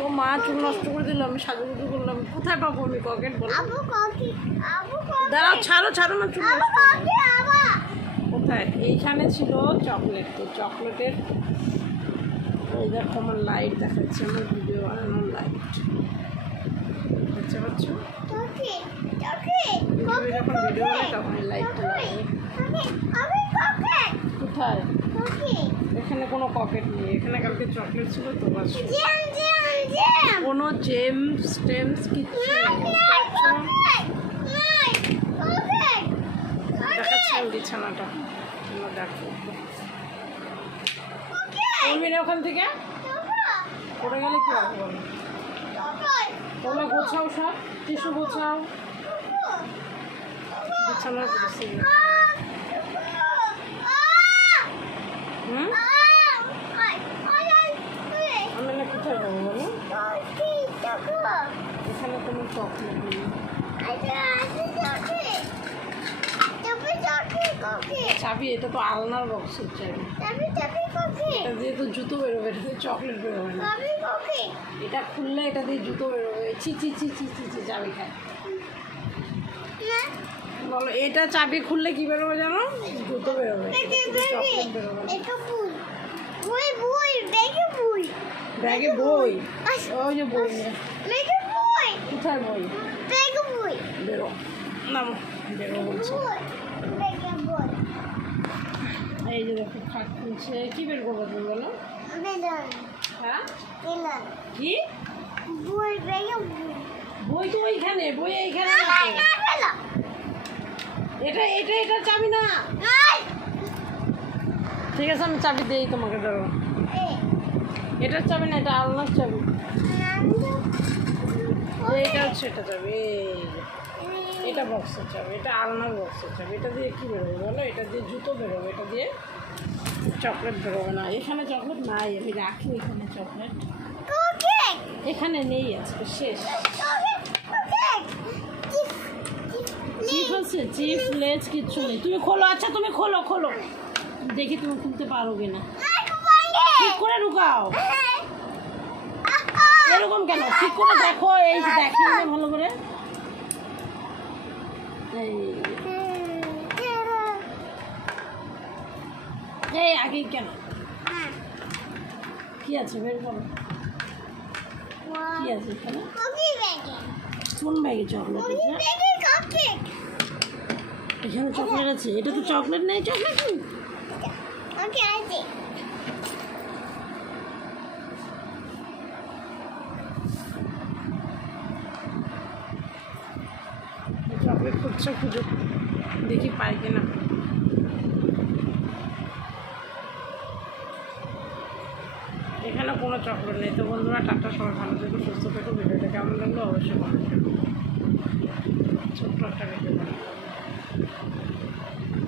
ও মা চুল নষ্ট করে দিল, আমি সাজুগুজু করলাম। কোথায় পাবো আমি ককেট বলো? দাঁড়াও, ছাড়ো ছাড়ো না, চুল নষ্ট কোথায়? এইখানে ছিল চকলেট, তো চকলেটের এই দেখো আমার লাইট দেখাচ্ছে, আমার ভিডিও বানানোর লাইট দেখতে পাচ্ছ? যখন ভিডিও বানাই তখন এই লাইটটা লাগে। কোথায়? এখানে কোনো পকেট নেই, এখানে কালকে চকলেট ছিল তো বাস, কোনো জেমস টেমস কিছু দেখাচ্ছিলাম বিছানাটা, দেখো ওখান থেকে পড়ে গেলে কি হবে বলো? তোমরা গোছাও, সব টিস্যু গোছাও, বিছানার পরিস্থিতি। আমি না কোথায় যাবো বলো? এখানে কোনো চকলেট নেই। চাবি, এটা তো আলনার বক্সের চাবি, এটা দিয়ে তো জুতো বেরোবে, এটা দিয়ে চকলেট বেরোবে না। এটা খুললে এটা দিয়ে জুতো বেরোবে। চি চি চি চি চি চি, চাবি খায় বলো। এটা চাবি খুললে কি বেরোবে জানো? জুতো বেরোবে, চকলেট বেরোবে। ব্যাগে বই, ওই যে বই, কোথায় বই? বেরো নাম, বেরো বলছে। এই যে দেখো খাট খুলছে, কি বের করবো তুমি বলো? হ্যাঁ কি বই? তো ওইখানে বই, এইখানে এটা এটা এটা চাবি না। ঠিক আছে আমি চাবি দিই তোমাকে, ধরো। এটার চাবি না, এটা আলনার চাবি। এটা হচ্ছে এটা চাবি, এটা বক্সের চাবি, এটা আলনার বক্সের চাবি। এটা দিয়ে কী বেরোবে বলো? এটা দিয়ে জুতো বেরোবে, এটা দিয়ে চকলেট বেরোবে না। এখানে চকলেট নাই, আমি রাখি এখানে চকলেট, এখানে নেই, আজকে শেষ। চিপ আছে, চিপ লেজ কিচ্ছু নেই। তুমি খোলো, আচ্ছা তুমি খোলো, খোলো দেখি তুমি খুলতে পারো কিনা। ঠিক করে ঢুকাও, এরকম কেন? ঠিক করে দেখো, এই যে দেখি না ভালো করে। এই আগেই কেন? কি আছে বের করো, কি আছে এখানে? কোন ব্যাগে চকলেট আছে? এখানে চকলেট আছে, এটা তো চকলেট নেই। চকলেট নেই, চকলেট খুঁজছে, খুঁজো দেখি পাই কিনা। এখানে কোনো চকলেট নেই। তো বন্ধুরা টাটা, সবাই ভালো থেকো, সুস্থ থেকো। ভিডিওটা কেমন লাগলো অবশ্যই কমেন্ট করো। ছোট্ট একটা ভিডিও।